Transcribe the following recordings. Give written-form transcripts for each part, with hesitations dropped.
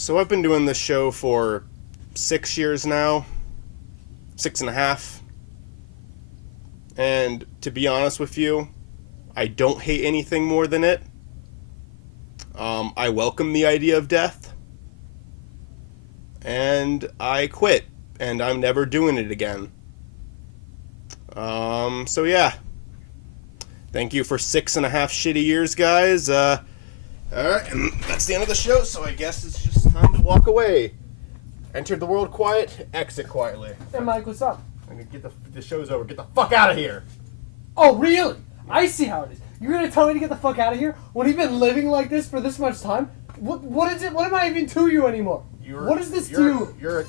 So I've been doing this show for 6 years now, 6.5. And to be honest with you, I don't hate anything more than it. I welcome the idea of death. And I quit. And I'm never doing it again. So yeah. Thank you for 6.5 shitty years, guys. Alright, and that's the end of the show, so I guess it's just time to walk away. Enter the world quiet, exit quietly. Hey Mike, what's up? I'm gonna get the show's over. Get the fuck out of here! Oh, really? I see how it is. You're gonna tell me to get the fuck out of here when you've been living like this for this much time? What is it? What am I even to you anymore? What does this do? You're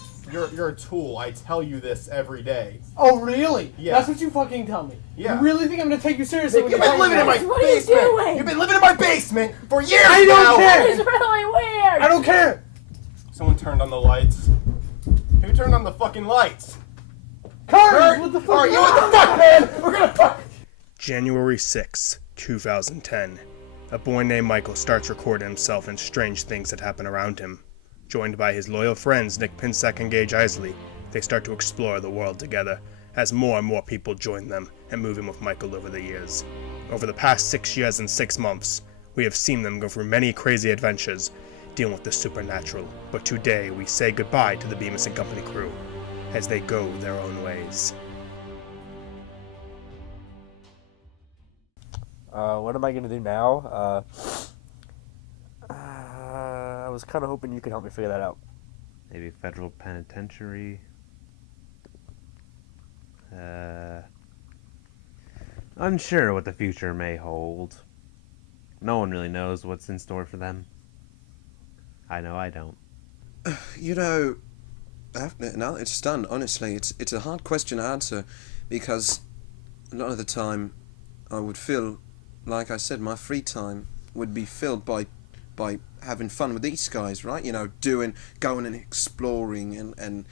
a tool. I tell you this every day. Oh, really? Yeah. That's what you fucking tell me. Yeah. You really think I'm gonna take you seriously? You've been living in my What are you basement. doing? You've been living in my basement for years I don't now. care. It's really weird. I don't care. Someone turned on the lights. Who turned on the fucking lights? Kurt, what the fuck? Alright, you what the fuck, man? We're gonna fuck. January 6, 2010. A boy named Michael starts recording himself and strange things that happen around him. Joined by his loyal friends Nick Pinsack and Gage Isley, they start to explore the world together, as more and more people join them and move in with Michael over the years. Over the past 6 years and 6 months, we have seen them go through many crazy adventures, dealing with the supernatural, but today we say goodbye to the Bemis&Company crew, as they go their own ways. What am I gonna do now? I was kind of hoping you could help me figure that out. Maybe federal penitentiary. Unsure what the future may hold. No one really knows what's in store for them. I know I don't. You know, now that it's done, honestly, it's a hard question to answer, because a lot of the time I would feel, like I said, my free time would be filled by having fun with these guys, right? You know, going and exploring and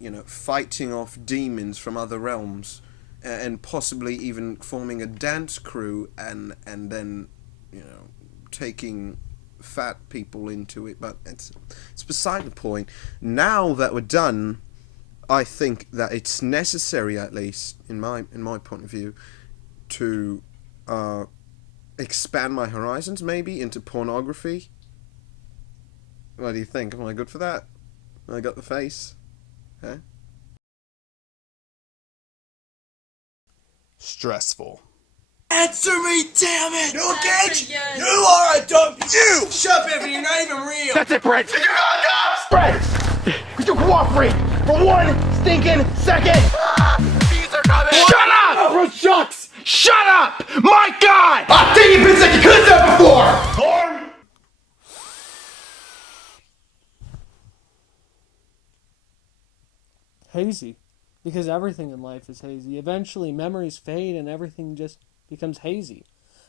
you know, fighting off demons from other realms, and possibly even forming a dance crew and then, you know, taking fat people into it. But it's beside the point. Now that we're done, I think that it's necessary, at least in my point of view, to expand my horizons, maybe into pornography. What do you think? Am I good for that? I got the face. Huh? Stressful. Answer me, damn it! You Gage? You are a dumb. You! Shut up, Evan, you're not even real! That's it, Brent! You got Brent! Could you cooperate for 1 stinking second? These are coming! Shut up! Oh, bro, shucks! Shut up! My God! I think you've been like you could have done before! Horn! Hazy. Because everything in life is hazy. Eventually, memories fade and everything just becomes hazy.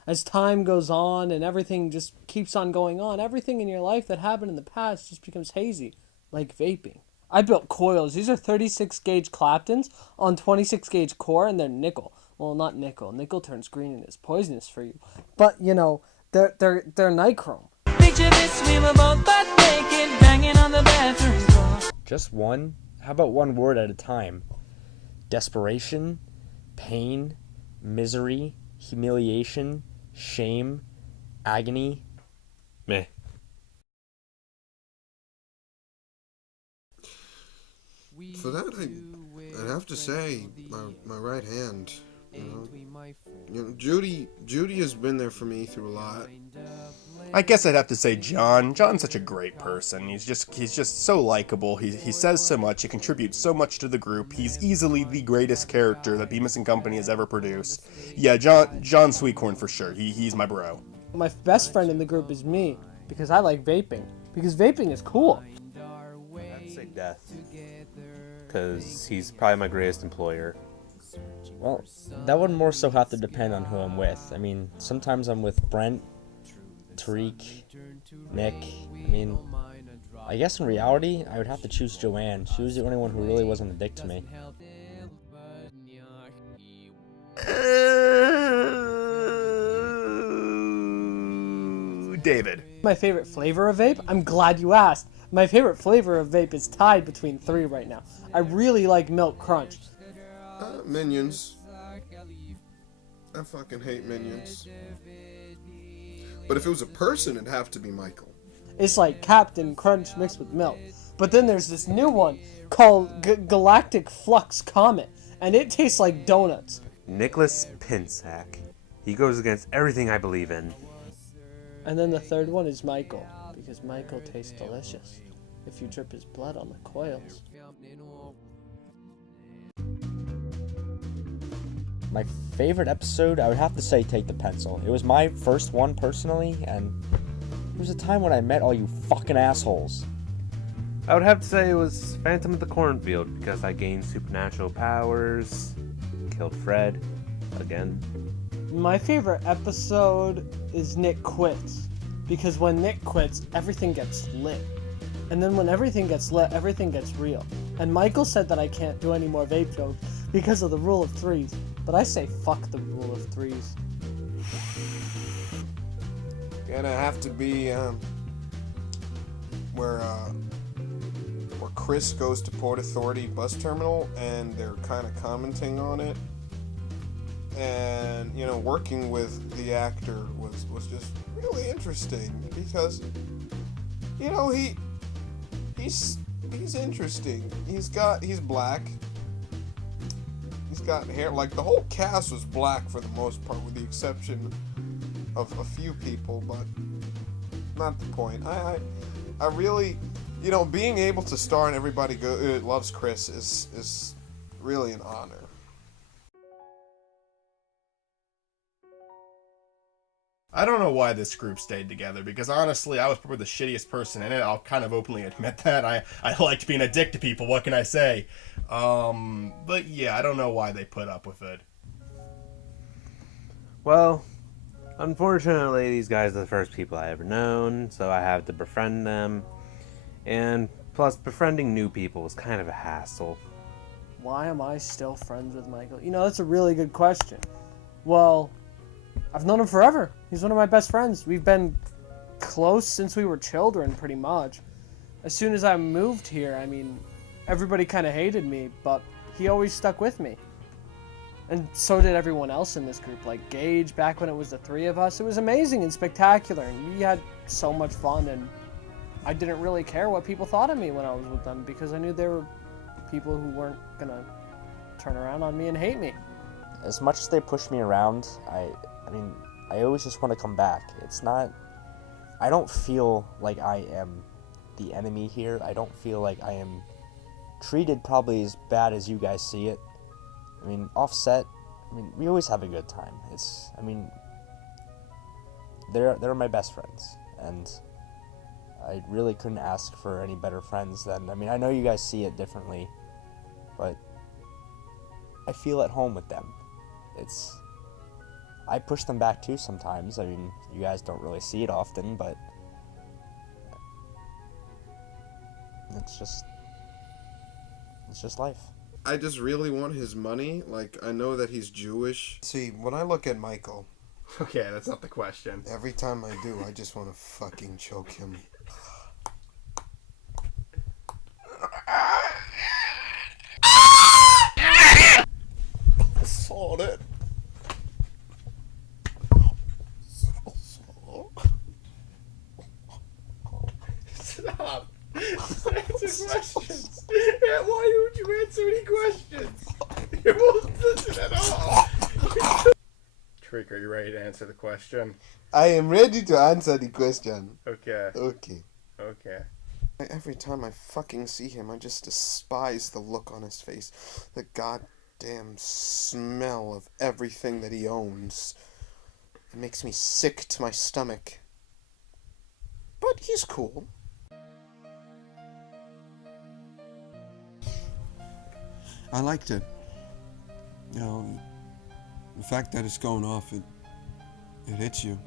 As time goes on and everything just keeps on going on, everything in your life that happened in the past just becomes hazy, like vaping. I built coils. These are 36 gauge Claptons on 26 gauge core, and they're nickel. Well, not nickel. Nickel turns green and is poisonous for you. But, you know, they're nichrome. Picture this, we were both butt naked, banging on the bathroom door. Just one? How about one word at a time? Desperation, pain, misery, humiliation, shame, agony. Meh. For that, I'd have to say my right hand. You know, Judy has been there for me through a lot. I guess I'd have to say John. John's such a great person. He's just so likable. He says so much. He contributes so much to the group. He's easily the greatest character that Bemis&Company has ever produced. Yeah, John Sweetcorn for sure. He's my bro. My best friend in the group is me, because I like vaping. Because vaping is cool. I'd say death. Because he's probably my greatest employer. Well, that would more so have to depend on who I'm with. I mean, sometimes I'm with Brent, Tariq, Nick. I mean, I guess in reality, I would have to choose Joanne. She was the only one who really wasn't a dick to me. David. My favorite flavor of vape? I'm glad you asked. My favorite flavor of vape is tied between 3 right now. I really like Milk Crunch. Minions. I fucking hate Minions. But if it was a person, it'd have to be Michael. It's like Captain Crunch mixed with milk. But then there's this new one called Galactic Flux Comet, and it tastes like donuts. Nicholas Pinsack. He goes against everything I believe in. And then the third one is Michael, because Michael tastes delicious if you drip his blood on the coils. My favorite episode, I would have to say Take the Pencil. It was my first one personally, and it was a time when I met all you fucking assholes. I would have to say it was Phantom of the Cornfield because I gained supernatural powers, killed Fred, again. My favorite episode is Nick Quits, because when Nick quits, everything gets lit. And then when everything gets lit, everything gets real. And Michael said that I can't do any more vape jokes because of the rule of 3s. But I say fuck the rule of 3s. Gonna have to be where Chris goes to Port Authority bus terminal and they're kind of commenting on it. And you know, working with the actor was just really interesting because you know he's interesting. He's black. He's got hair. Like the whole cast was black for the most part, with the exception of a few people, but not the point. I really, you know, being able to star in Everybody Loves Chris is really an honor. I don't know why this group stayed together, because honestly, I was probably the shittiest person in it. I'll kind of openly admit that. I liked being a dick to people, what can I say? But yeah, I don't know why they put up with it. Well, unfortunately, these guys are the first people I ever known, so I have to befriend them. And plus, befriending new people was kind of a hassle. Why am I still friends with Michael? You know, that's a really good question. Well, I've known him forever. He's one of my best friends. We've been close since we were children, pretty much. As soon as I moved here, I mean, everybody kind of hated me, but he always stuck with me. And so did everyone else in this group, like Gage, back when it was the 3 of us. It was amazing and spectacular, and we had so much fun, and I didn't really care what people thought of me when I was with them, because I knew there were people who weren't gonna turn around on me and hate me. As much as they push me around, I mean, I always just want to come back. It's not... I don't feel like I am the enemy here. I don't feel like I am treated probably as bad as you guys see it. I mean, offset, I mean, we always have a good time. It's, I mean, they're my best friends, and I really couldn't ask for any better friends than, I mean, I know you guys see it differently, but I feel at home with them. It's, I push them back too sometimes. I mean, you guys don't really see it often, but it's just life. I just really want his money. Like, I know that he's Jewish. See, when I look at Michael, Okay, that's not the question. every time I do, I just want to fucking choke him. Saw it. Stop. Just answer questions. Yeah, why don't you answer any questions? You won't listen at all. Trick, are you ready to answer the question? I am ready to answer the question. Okay. Okay. Okay. Every time I fucking see him, I just despise the look on his face. The goddamn smell of everything that he owns. It makes me sick to my stomach. But he's cool. I liked it. You know, the fact that it's going off, it hits you.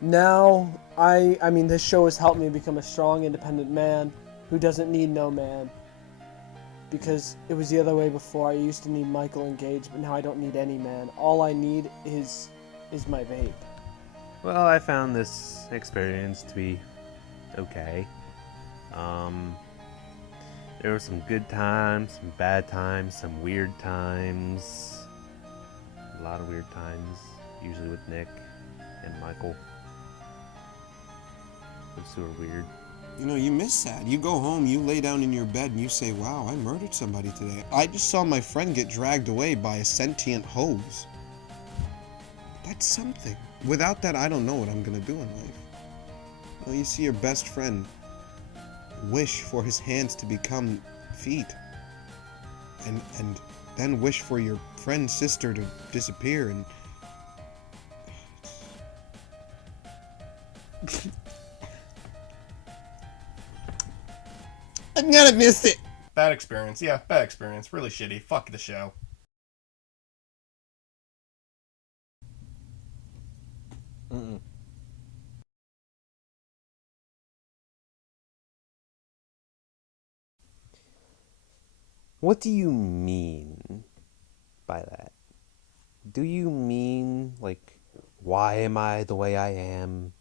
Now, I mean, this show has helped me become a strong, independent man who doesn't need no man. Because it was the other way before. I used to need Michael and Gage, but now I don't need any man. All I need is my vape. Well, I found this experience to be okay. There were some good times, some bad times, some weird times. A lot of weird times, usually with Nick and Michael. Those two are weird. You know, you miss that. You go home, you lay down in your bed, and you say, wow, I murdered somebody today. I just saw my friend get dragged away by a sentient hose. That's something. Without that, I don't know what I'm gonna do in life. Well, you see your best friend wish for his hands to become feet. And then wish for your friend's sister to disappear, and... I'm gonna miss it. Bad experience. Yeah, bad experience. Really shitty. Fuck the show. Mm-mm. What do you mean by that? Do you mean, like, why am I the way I am?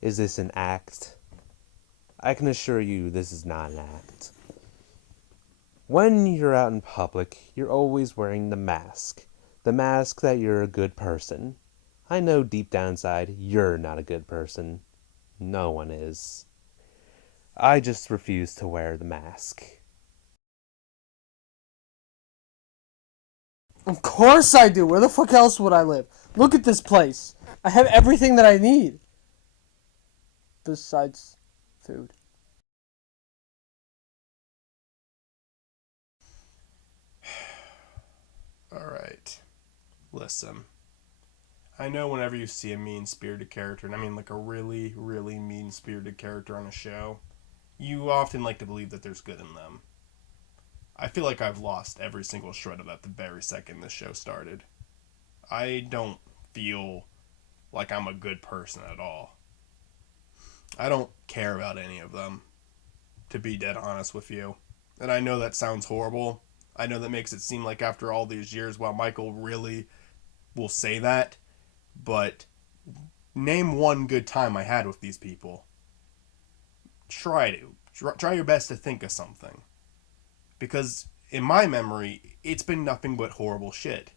Is this an act? I can assure you this is not an act. When you're out in public, you're always wearing the mask. The mask that you're a good person. I know deep down inside you're not a good person. No one is. I just refuse to wear the mask. Of course I do. Where the fuck else would I live? Look at this place. I have everything that I need. Besides food. Alright. Listen. I know whenever you see a mean-spirited character, and I mean like a really, really mean-spirited character on a show, you often like to believe that there's good in them. I feel like I've lost every single shred of that the very second this show started. I don't feel like I'm a good person at all. I don't care about any of them, to be dead honest with you. And I know that sounds horrible. I know that makes it seem like after all these years, well, Michael really will say that. But name one good time I had with these people. Try your best to think of something. Because in my memory, it's been nothing but horrible shit.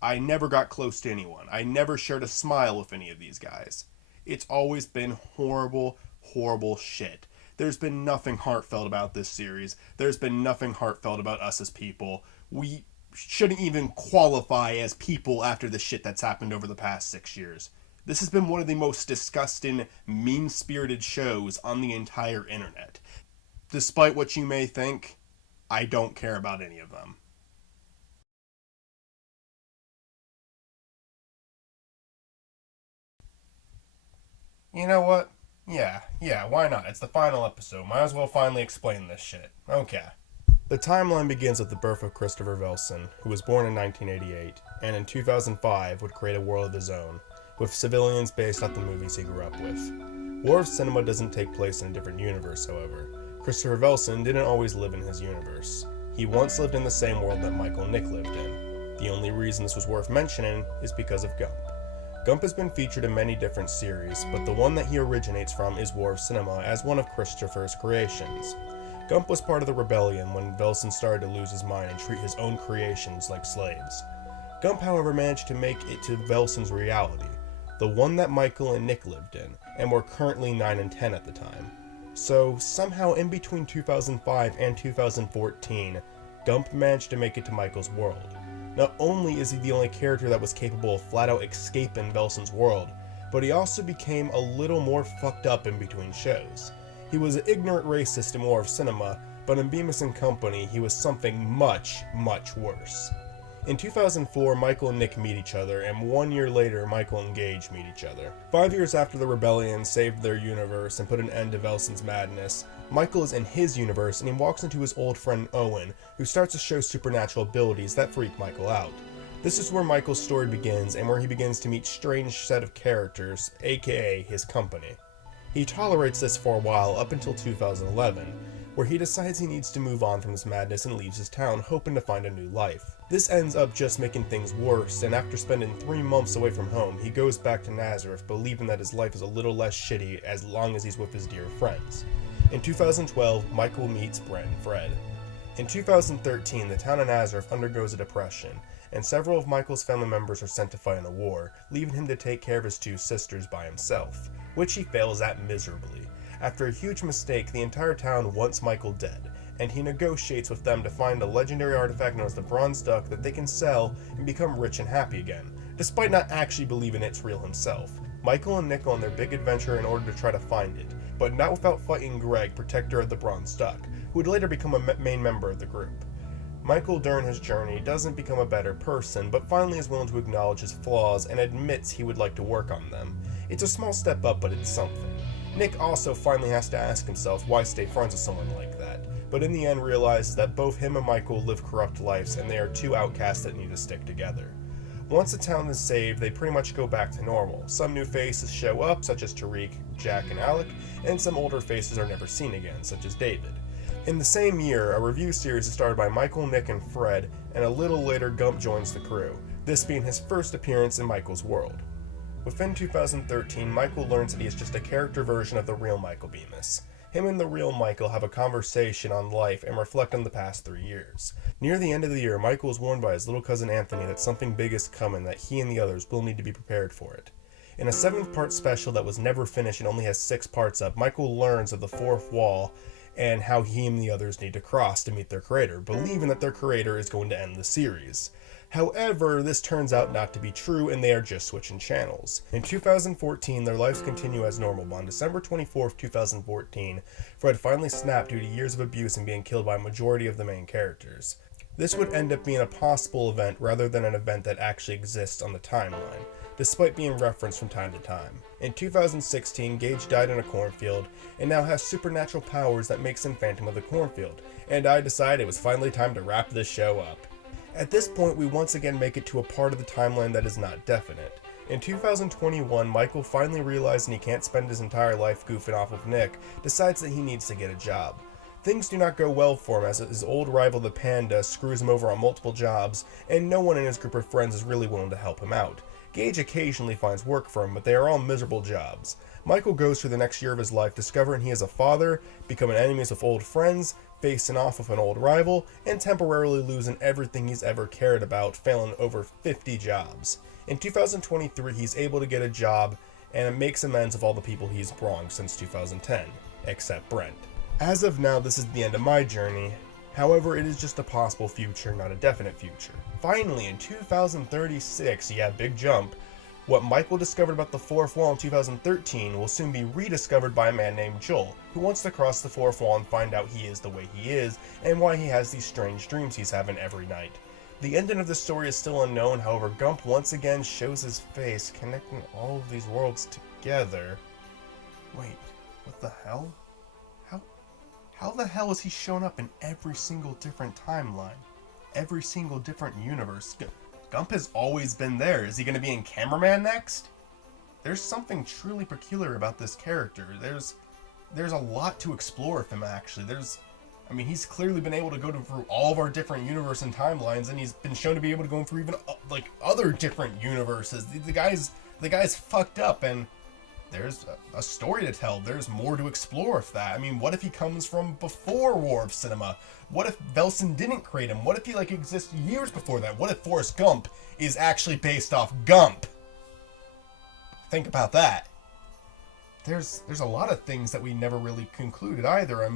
I never got close to anyone. I never shared a smile with any of these guys. It's always been horrible, horrible shit. There's been nothing heartfelt about this series. There's been nothing heartfelt about us as people. We shouldn't even qualify as people after the shit that's happened over the past 6 years. This has been one of the most disgusting, mean-spirited shows on the entire internet. Despite what you may think, I don't care about any of them. You know what? Yeah, why not? It's the final episode. Might as well finally explain this shit. Okay. The timeline begins with the birth of Christopher Velson, who was born in 1988, and in 2005 would create a world of his own, with civilians based off the movies he grew up with. War of Cinema doesn't take place in a different universe, however. Christopher Velson didn't always live in his universe. He once lived in the same world that Michael and Nick lived in. The only reason this was worth mentioning is because of Gump. Gump has been featured in many different series, but the one that he originates from is War of Cinema as one of Christopher's creations. Gump was part of the rebellion when Velson started to lose his mind and treat his own creations like slaves. Gump, however, managed to make it to Velson's reality, the one that Michael and Nick lived in, and were currently 9 and 10 at the time. So, somehow in between 2005 and 2014, Gump managed to make it to Michael's world. Not only is he the only character that was capable of flat-out escaping Velson's world, but he also became a little more fucked up in between shows. He was an ignorant racist in War of Cinema, but in Bemis&Company he was something much, much worse. In 2004, Michael and Nick meet each other, and 1 year later, Michael and Gage meet each other. 5 years after the rebellion saved their universe and put an end to Velson's madness, Michael is in his universe and he walks into his old friend Owen, who starts to show supernatural abilities that freak Michael out. This is where Michael's story begins and where he begins to meet strange set of characters, aka his company. He tolerates this for a while up until 2011, where he decides he needs to move on from this madness and leaves his town, hoping to find a new life. This ends up just making things worse, and after spending 3 months away from home, he goes back to Nazareth, believing that his life is a little less shitty as long as he's with his dear friends. In 2012, Michael meets Brent and Fred. In 2013, the town of Nazareth undergoes a depression, and several of Michael's family members are sent to fight in a war, leaving him to take care of his 2 sisters by himself, which he fails at miserably. After a huge mistake, the entire town wants Michael dead, and he negotiates with them to find a legendary artifact known as the Bronze Duck that they can sell and become rich and happy again, despite not actually believing it's real himself. Michael and Nick go on their big adventure in order to try to find it, but not without fighting Greg, protector of the Bronze Duck, who would later become a main member of the group. Michael, during his journey, doesn't become a better person, but finally is willing to acknowledge his flaws and admits he would like to work on them. It's a small step up, but it's something. Nick also finally has to ask himself why stay friends with someone like that, but in the end realizes that both him and Michael live corrupt lives and they are 2 outcasts that need to stick together. Once the town is saved, they pretty much go back to normal. Some new faces show up, such as Tariq, Jack, and Alec, and some older faces are never seen again, such as David. In the same year, a review series is started by Michael, Nick, and Fred, and a little later Gump joins the crew, this being his first appearance in Michael's world. Within 2013, Michael learns that he is just a character version of the real Michael Bemis. Him and the real Michael have a conversation on life and reflect on the past 3 years. Near the end of the year, Michael is warned by his little cousin Anthony that something big is coming, that he and the others will need to be prepared for it. In a 7th-part special that was never finished and only has 6 parts up, Michael learns of the 4th wall and how he and the others need to cross to meet their creator, believing that their creator is going to end the series. However, this turns out not to be true, and they are just switching channels. In 2014, their lives continue as normal, but on December 24th, 2014, Fred finally snapped due to years of abuse and being killed by a majority of the main characters. This would end up being a possible event rather than an event that actually exists on the timeline, despite being referenced from time to time. In 2016, Gage died in a cornfield, and now has supernatural powers that makes him Phantom of the Cornfield, and I decided it was finally time to wrap this show up. At this point, we once again make it to a part of the timeline that is not definite. In 2021, Michael finally realizing he can't spend his entire life goofing off with Nick, decides that he needs to get a job. Things do not go well for him as his old rival the Panda screws him over on multiple jobs, and no one in his group of friends is really willing to help him out. Gage occasionally finds work for him, but they are all miserable jobs. Michael goes through the next year of his life discovering he is a father, becoming enemies with old friends, facing off with an old rival, and temporarily losing everything he's ever cared about, failing over 50 jobs. In 2023, he's able to get a job, and it makes amends of all the people he's wronged since 2010, except Brent. As of now, this is the end of my journey. However, it is just a possible future, not a definite future. Finally, in 2036, yeah, big jump, what Michael discovered about the 4th wall in 2013 will soon be rediscovered by a man named Joel, who wants to cross the 4th wall and find out he is the way he is, and why he has these strange dreams he's having every night. The ending of the story is still unknown, however, Gump once again shows his face, connecting all of these worlds together. Wait, what the hell? How the hell has he shown up in every single different timeline? Every single different universe? Gump has always been there. Is he going to be in Cameraman next? There's something truly peculiar about this character. There's a lot to explore with him, actually. He's clearly been able to go through all of our different universe and timelines, and he's been shown to be able to go through even other different universes. The guy's fucked up, and there's a story to tell. There's more to explore with that. What if he comes from before War of Cinema? What if Velson didn't create him? What if he exists years before that? What if Forrest Gump is actually based off Gump? Think about that. There's a lot of things that we never really concluded either.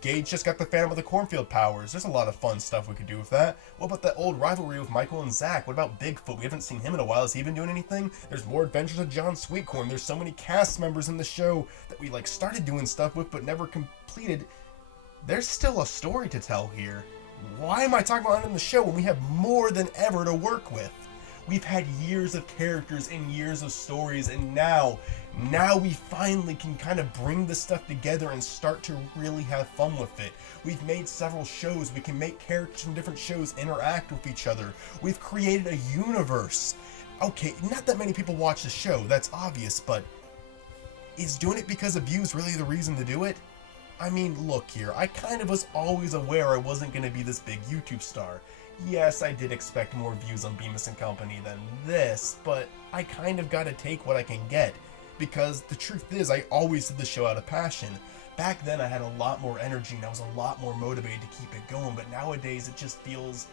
Gage just got the Phantom of the Cornfield powers. There's a lot of fun stuff we could do with that. What about that old rivalry with Michael and Zach? What about Bigfoot? We haven't seen him in a while. Has he been doing anything? There's more adventures of John Sweetcorn. There's so many cast members in the show that we started doing stuff with but never completed. There's still a story to tell here. Why am I talking about it in the show when we have more than ever to work with? We've had years of characters and years of stories, and now we finally can kind of bring this stuff together and start to really have fun with it. We've made several shows. We can make characters from different shows interact with each other. We've created a universe. Okay, not that many people watch the show, that's obvious, but is doing it because of views really the reason to do it? Look here, I kind of was always aware I wasn't going to be this big YouTube star. Yes, I did expect more views on Bemis&Company than this, but I kind of gotta take what I can get, because the truth is I always did the show out of passion. back then I had a lot more energy and I was a lot more motivated to keep it going, but nowadays it just feels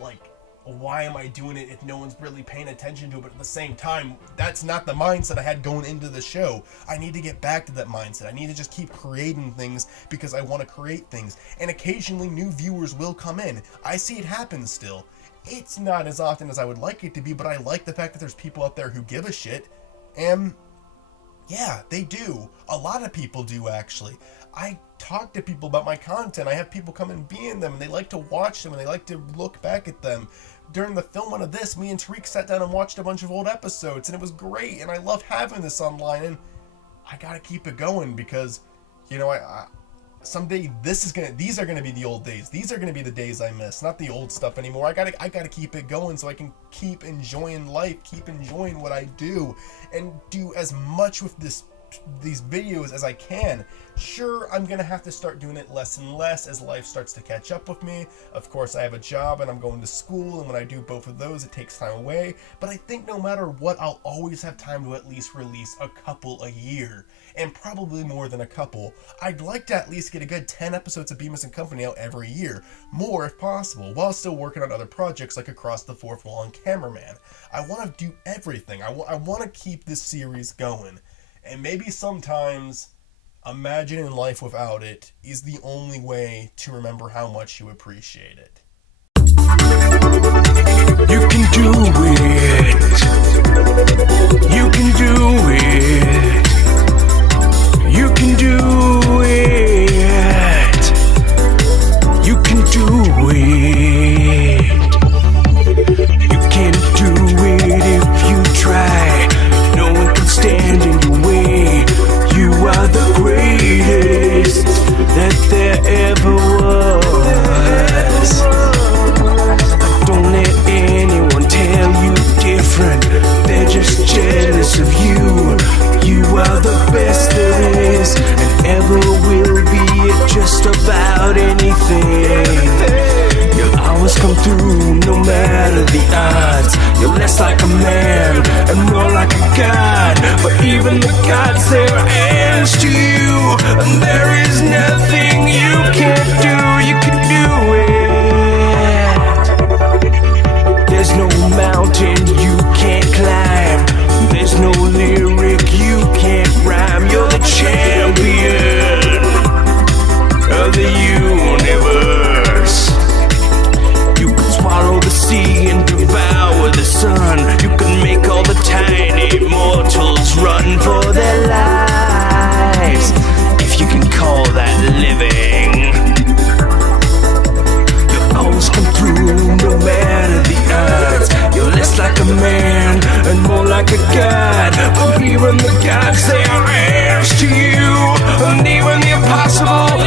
like, why am I doing it if no one's really paying attention to it? But at the same time, that's not the mindset I had going into the show. I need to get back to that mindset. I need to just keep creating things because I want to create things. And occasionally new viewers will come in. I see it happen still. It's not as often as I would like it to be, but I like the fact that there's people out there who give a shit. And yeah, they do. A lot of people do, actually. I talk to people about my content. I have people come and be in them, and they like to watch them, and they like to look back at them. During the filming of this, me and Tariq sat down and watched a bunch of old episodes, and it was great, and I love having this online, and I gotta keep it going because, you know, someday these are gonna be the old days. These are gonna be the days I miss, not the old stuff anymore. I gotta keep it going so I can keep enjoying life, keep enjoying what I do, and do as much with these videos as I can. Sure, I'm gonna have to start doing it less and less as life starts to catch up with me. Of course, I have a job and I'm going to school, and when I do both of those, it takes time away. But I think no matter what, I'll always have time to at least release a couple a year, and probably more than a couple. I'd like to at least get a good 10 episodes of Bemis&Company out every year, more if possible, while still working on other projects like Across the Fourth Wall and Cameraman. I want to do everything. I want to keep this series going. And maybe sometimes imagining life without it is the only way to remember how much you appreciate it. You can do it. You can do it. You can do it. You can do it. You can do it if you try. No one can stand in your way. You are the greatest that there ever was. Don't let anyone tell you different. They're just jealous of you. You are the best there is and ever will be at just about anything. You'll always come through no matter the odds. You're less like a man and more like a god. But even the gods, they're heirs to you. And there is nothing you can't do. You can do it. There's no mountain you can't climb. There's no lyric you can't rhyme. You're the champion of the universe. You can swallow the sea and devour the sun. You can make all the tiny mortals run for their lives, if you can call that living. You'll always come through no matter the odds. You're less like a man and more like a god. But even the gods, they are heirs to you. And even the impossible